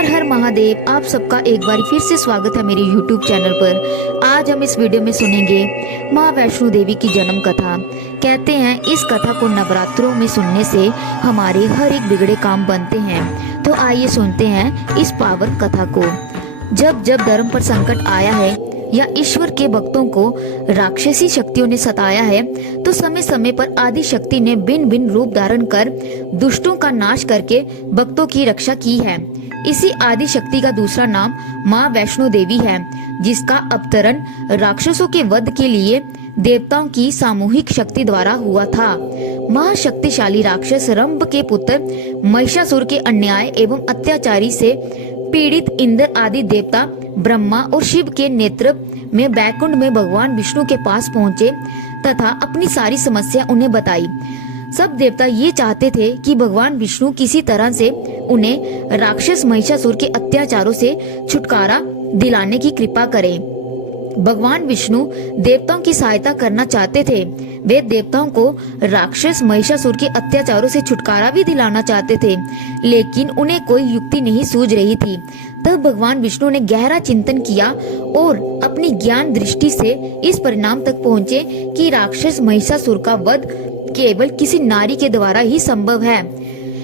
हर हर महादेव। आप सबका एक बार फिर से स्वागत है मेरे YouTube चैनल पर। आज हम इस वीडियो में सुनेंगे माँ वैष्णो देवी की जन्म कथा। कहते हैं इस कथा को नवरात्रों में सुनने से हमारे हर एक बिगड़े काम बनते हैं। तो आइए सुनते हैं इस पावन कथा को। जब जब धर्म पर संकट आया है या ईश्वर के भक्तों को राक्षसी शक्तियों ने सताया है, तो समय समय पर आदि शक्ति ने भिन्न भिन्न रूप धारण कर दुष्टों का नाश करके भक्तों की रक्षा की है। इसी आदि शक्ति का दूसरा नाम माँ वैष्णो देवी है, जिसका अवतरण राक्षसों के वध के लिए देवताओं की सामूहिक शक्ति द्वारा हुआ था। महाशक्तिशाली राक्षस रंभ के पुत्र महिषासुर के अन्याय एवं अत्याचारी से पीड़ित इंद्र आदि देवता ब्रह्मा और शिव के नेतृत्व में बैकुंठ में भगवान विष्णु के पास पहुँचे तथा अपनी सारी समस्या उन्हें बताई। सब देवता ये चाहते थे कि भगवान विष्णु किसी तरह से उन्हें राक्षस महिषासुर के अत्याचारों से छुटकारा दिलाने की कृपा करें। भगवान विष्णु देवताओं की सहायता करना चाहते थे। वे देवताओं को राक्षस महिषासुर के अत्याचारों से छुटकारा भी दिलाना चाहते थे, लेकिन उन्हें कोई युक्ति नहीं सूझ रही थी। तब भगवान विष्णु ने गहरा चिंतन किया और अपनी ज्ञान दृष्टि से इस परिणाम तक पहुँचे कि राक्षस महिषासुर का वध केवल किसी नारी के द्वारा ही संभव है।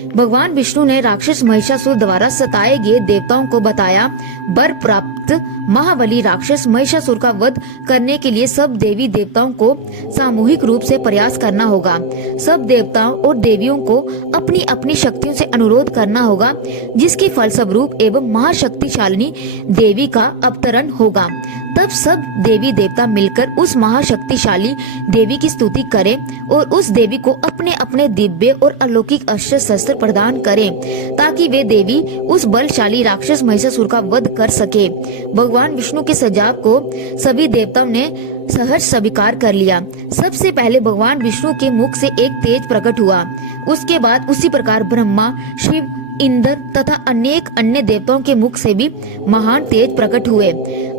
भगवान विष्णु ने राक्षस महिषासुर द्वारा सताए गए देवताओं को बताया, वर प्राप्त महाबली राक्षस महिषासुर का वध करने के लिए सब देवी देवताओं को सामूहिक रूप से प्रयास करना होगा। सब देवताओं और देवियों को अपनी अपनी शक्तियों से अनुरोध करना होगा, जिसकी फलस्वरूप एवं महाशक्तिशालिनी देवी का अवतरण होगा। तब सब देवी देवता मिलकर उस महाशक्तिशाली देवी की स्तुति करें और उस देवी को अपने अपने दिव्य और अलौकिक अस्त्र शस्त्र प्रदान करें, ताकि वे देवी उस बलशाली राक्षस महिषासुर का वध कर सके। भगवान विष्णु के सुझाव को सभी देवताओं ने सहर्ष स्वीकार कर लिया। सबसे पहले भगवान विष्णु के मुख से एक तेज प्रकट हुआ। उसके बाद उसी प्रकार ब्रह्मा, शिव, इंद्र तथा अनेक अन्य देवताओं के मुख से भी महान तेज प्रकट हुए।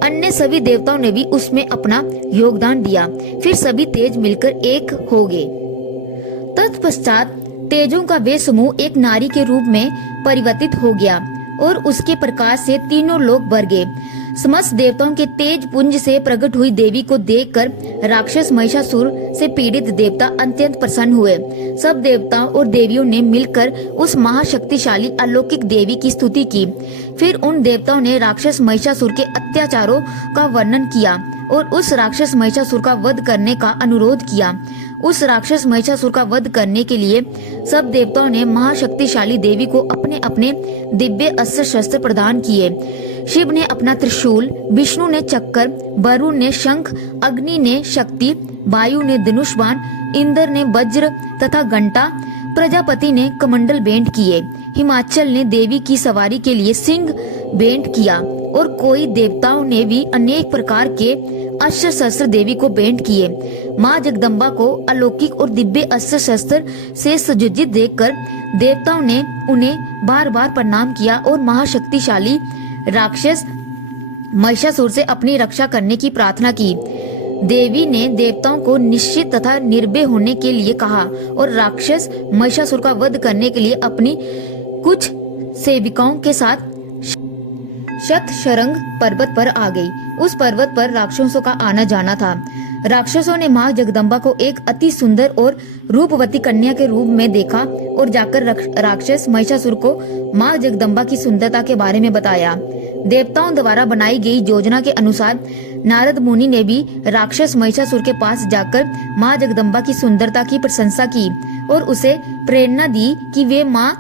अन्य सभी देवताओं ने भी उसमें अपना योगदान दिया। फिर सभी तेज मिलकर एक हो गए। तत्पश्चात तेजों का वे समूह एक नारी के रूप में परिवर्तित हो गया और उसके प्रकाश से तीनों लोग भर गए। समस्त देवताओं के तेज पुंज से प्रकट हुई देवी को देखकर राक्षस महिषासुर से पीड़ित देवता अत्यंत प्रसन्न हुए। सब देवताओं और देवियों ने मिलकर उस महाशक्तिशाली अलौकिक देवी की स्तुति की। फिर उन देवताओं ने राक्षस महिषासुर के अत्याचारों का वर्णन किया और उस राक्षस महिषासुर का वध करने का अनुरोध किया। उस राक्षस महिषासुर का वध करने के लिए सब देवताओं ने महाशक्तिशाली देवी को अपने अपने दिव्य अस्त्र शस्त्र प्रदान किए। शिव ने अपना त्रिशूल, विष्णु ने चक्कर, वरुण ने शंख, अग्नि ने शक्ति, वायु ने धनुष बाण, इंद्र ने वज्र तथा घंटा, प्रजापति ने कमंडल भेंट किए, हिमाचल ने देवी की सवारी के लिए सिंह भेंट किया और कोई देवताओं ने भी अनेक प्रकार के अस्त्र शस्त्र देवी को भेंट किए। माँ जगदम्बा को अलौकिक और दिव्य अस्त्र शस्त्र से सुसज्जित देखकर देवताओं ने उन्हें बार बार प्रणाम किया और महाशक्तिशाली राक्षस महिषासुर से अपनी रक्षा करने की प्रार्थना की। देवी ने देवताओं को निश्चित तथा निर्भय होने के लिए कहा और राक्षस महिषासुर का वध करने के लिए अपनी कुछ सेविकाओं के साथ शतशृंग पर्वत पर आ गई। उस पर्वत पर राक्षसों का आना जाना था। राक्षसों ने माँ जगदम्बा को एक अति सुंदर और रूपवती कन्या के रूप में देखा और जाकर राक्षस महिषासुर को माँ जगदम्बा की सुंदरता के बारे में बताया। देवताओं द्वारा बनाई गई योजना के अनुसार नारद मुनि ने भी राक्षस महिषासुर के पास जाकर माँ जगदम्बा की सुंदरता की प्रशंसा की और उसे प्रेरणा दी कि वे माँ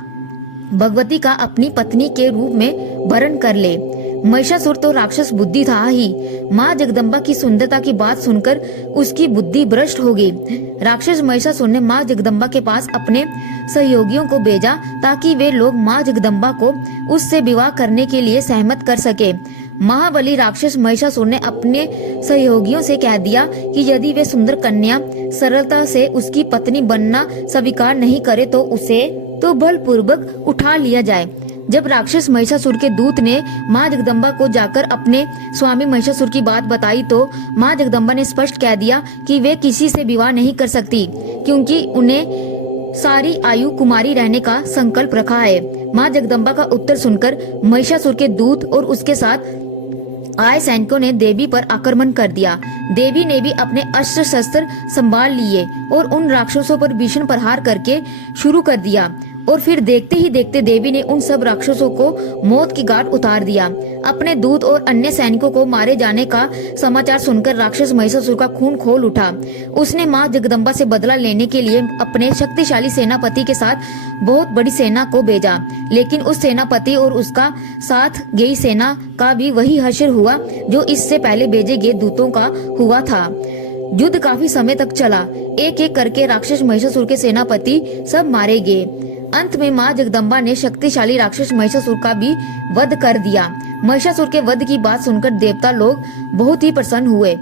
भगवती का अपनी पत्नी के रूप में वरण कर ले। महिषासुर तो राक्षस बुद्धि था ही। माँ जगदम्बा की सुंदरता की बात सुनकर उसकी बुद्धि भ्रष्ट हो गई। राक्षस महिषासुर ने माँ जगदम्बा के पास अपने सहयोगियों को भेजा ताकि वे लोग माँ जगदम्बा को उससे विवाह करने के लिए सहमत कर सके। महाबली राक्षस महिषासुर ने अपने सहयोगियों से कह दिया कि यदि वे सुंदर कन्या सरलता से उसकी पत्नी बनना स्वीकार नहीं करे तो उसे बलपूर्वक उठा लिया जाए। जब राक्षस महिषासुर के दूत ने माँ जगदम्बा को जाकर अपने स्वामी महिषासुर की बात बताई तो माँ जगदम्बा ने स्पष्ट कह दिया कि वे किसी से विवाह नहीं कर सकती, क्योंकि उन्हें सारी आयु कुमारी रहने का संकल्प रखा है। माँ जगदम्बा का उत्तर सुनकर महिषासुर के दूत और उसके साथ आए सैनिकों ने देवी पर आक्रमण कर दिया। देवी ने भी अपने अस्त्र शस्त्र संभाल लिए और उन राक्षसों पर भीषण प्रहार करके शुरू कर दिया। और फिर देखते ही देखते देवी ने उन सब राक्षसों को मौत की घाट उतार दिया। अपने दूत और अन्य सैनिकों को मारे जाने का समाचार सुनकर राक्षस महिषासुर का खून खोल उठा। उसने माँ जगदम्बा से बदला लेने के लिए अपने शक्तिशाली सेनापति के साथ बहुत बड़ी सेना को भेजा, लेकिन उस सेनापति और उसका साथ गई सेना का भी वही हश्र हुआ जो इससे पहले भेजे गए दूतों का हुआ था। युद्ध काफी समय तक चला। एक एक करके राक्षस महिषासुर के सेनापति सब मारे गए। अंत में माँ जगदम्बा ने शक्तिशाली राक्षस महिषासुर का भी वध कर दिया। महिषासुर के वध की बात सुनकर देवता लोग बहुत ही प्रसन्न हुए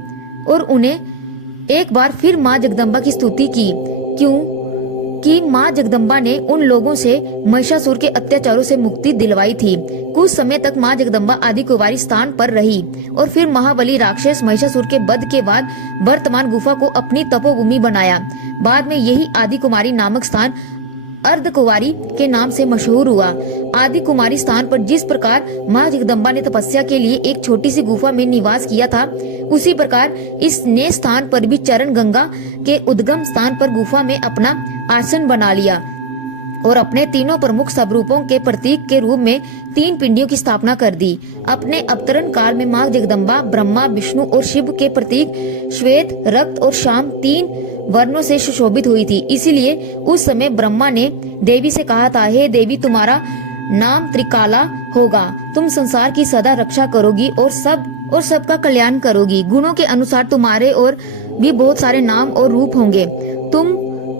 और उन्हें एक बार फिर माँ जगदम्बा की स्तुति की, क्योंकि माँ जगदम्बा ने उन लोगों से महिषासुर के अत्याचारों से मुक्ति दिलवाई थी। कुछ समय तक माँ जगदम्बा आदि कुंवारी स्थान पर रही और फिर महाबली राक्षस महिषासुर के वध के बाद वर्तमान गुफा को अपनी तपोभूमि बनाया। बाद में यही आदि कुमारी नामक स्थान अर्धकुमारी के नाम से मशहूर हुआ। आदि कुमारी स्थान पर जिस प्रकार माँ जगदम्बा ने तपस्या के लिए एक छोटी सी गुफा में निवास किया था, उसी प्रकार इस नए स्थान पर भी चरण गंगा के उद्गम स्थान पर गुफा में अपना आसन बना लिया और अपने तीनों प्रमुख स्वरूपों के प्रतीक के रूप में 3 पिंडियों की स्थापना कर दी। अपने अवतरण काल में माँ जगदम्बा ब्रह्मा, विष्णु और शिव के प्रतीक श्वेत, रक्त और श्याम 3 वर्णों से सुशोभित हुई थी। इसीलिए उस समय ब्रह्मा ने देवी से कहा था, हे देवी, तुम्हारा नाम त्रिकाला होगा। तुम संसार की सदा रक्षा करोगी और सबका कल्याण करोगी। गुणों के अनुसार तुम्हारे और भी बहुत सारे नाम और रूप होंगे। तुम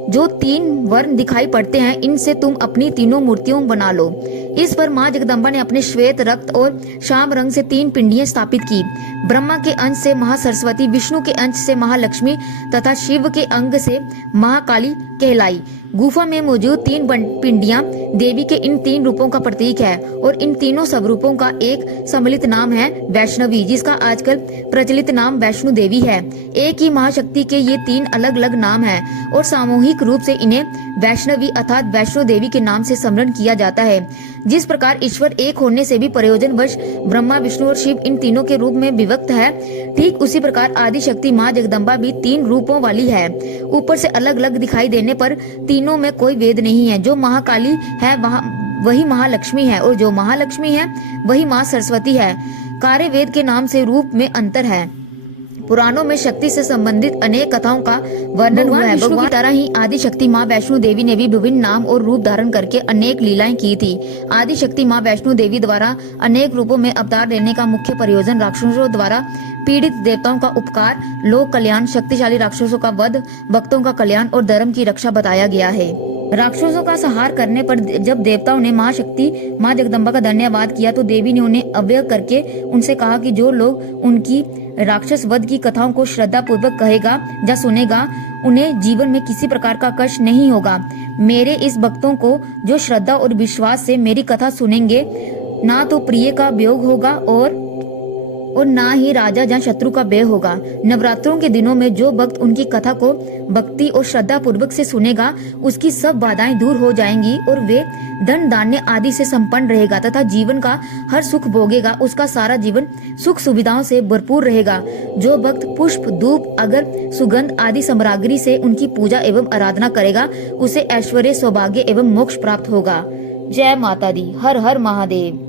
जो 3 वर्ण दिखाई पड़ते हैं, इनसे तुम अपनी तीनों मूर्तियों बना लो। इस पर माँ जगदम्बा ने अपने श्वेत, रक्त और श्याम रंग से 3 पिंडियां स्थापित की। ब्रह्मा के अंश से महासरस्वती, विष्णु के अंश से महालक्ष्मी तथा शिव के अंग से महाकाली कहलाई। गुफा में मौजूद 3 पिंडियां देवी के इन 3 रूपों का प्रतीक है और इन तीनों स्वरूपों का एक सम्मिलित नाम है वैष्णवी, जिसका आजकल प्रचलित नाम वैष्णो देवी है। एक ही महाशक्ति के ये 3 अलग अलग नाम हैं और सामूहिक रूप से इन्हें वैष्णवी अर्थात वैष्णो देवी के नाम से स्मरण किया जाता है। जिस प्रकार ईश्वर एक होने से भी प्रयोजनवश ब्रह्मा, विष्णु और शिव इन तीनों के रूप में विभक्त है, ठीक उसी प्रकार आदि शक्ति माँ जगदम्बा भी 3 रूपों वाली है। ऊपर से अलग अलग दिखाई देने पर तीनों में कोई भेद नहीं है। जो महाकाली है वही महालक्ष्मी है और जो महालक्ष्मी है वही माँ सरस्वती है। कार्य वेद के नाम से रूप में अंतर है। पुराणों में शक्ति से संबंधित अनेक कथाओं का वर्णन हुआ है। भगवान की तरह ही आदि शक्ति माँ वैष्णो देवी ने भी विभिन्न नाम और रूप धारण करके अनेक लीलाएं की थी। आदि शक्ति माँ वैष्णो देवी द्वारा अनेक रूपों में अवतार लेने का मुख्य प्रयोजन राक्षसों द्वारा पीड़ित देवताओं का उपकार, लोक कल्याण, शक्तिशाली राक्षसों का वध, भक्तों का कल्याण और धर्म की रक्षा बताया गया है। राक्षसों का संहार करने पर जब देवताओं ने महाशक्ति माँ जगदम्बा का धन्यवाद किया तो देवी ने उन्हें अव्यय करके उनसे कहा कि जो लोग उनकी राक्षस वध की कथाओं को श्रद्धा पूर्वक कहेगा या सुनेगा, उन्हें जीवन में किसी प्रकार का कष्ट नहीं होगा। मेरे इस भक्तों को जो श्रद्धा और विश्वास से मेरी कथा सुनेंगे, ना तो प्रिय का वियोग होगा और ना ही राजा या शत्रु का व्यय होगा। नवरात्रों के दिनों में जो भक्त उनकी कथा को भक्ति और श्रद्धा पूर्वक से सुनेगा, उसकी सब बाधाएं दूर हो जाएंगी और वे धन धान्य आदि से संपन्न रहेगा तथा जीवन का हर सुख भोगेगा। उसका सारा जीवन सुख सुविधाओं से भरपूर रहेगा। जो भक्त पुष्प, धूप, अगर, सुगंध आदि सामग्री से उनकी पूजा एवं आराधना करेगा, उसे ऐश्वर्य, सौभाग्य एवं मोक्ष प्राप्त होगा। जय माता दी। हर हर महादेव।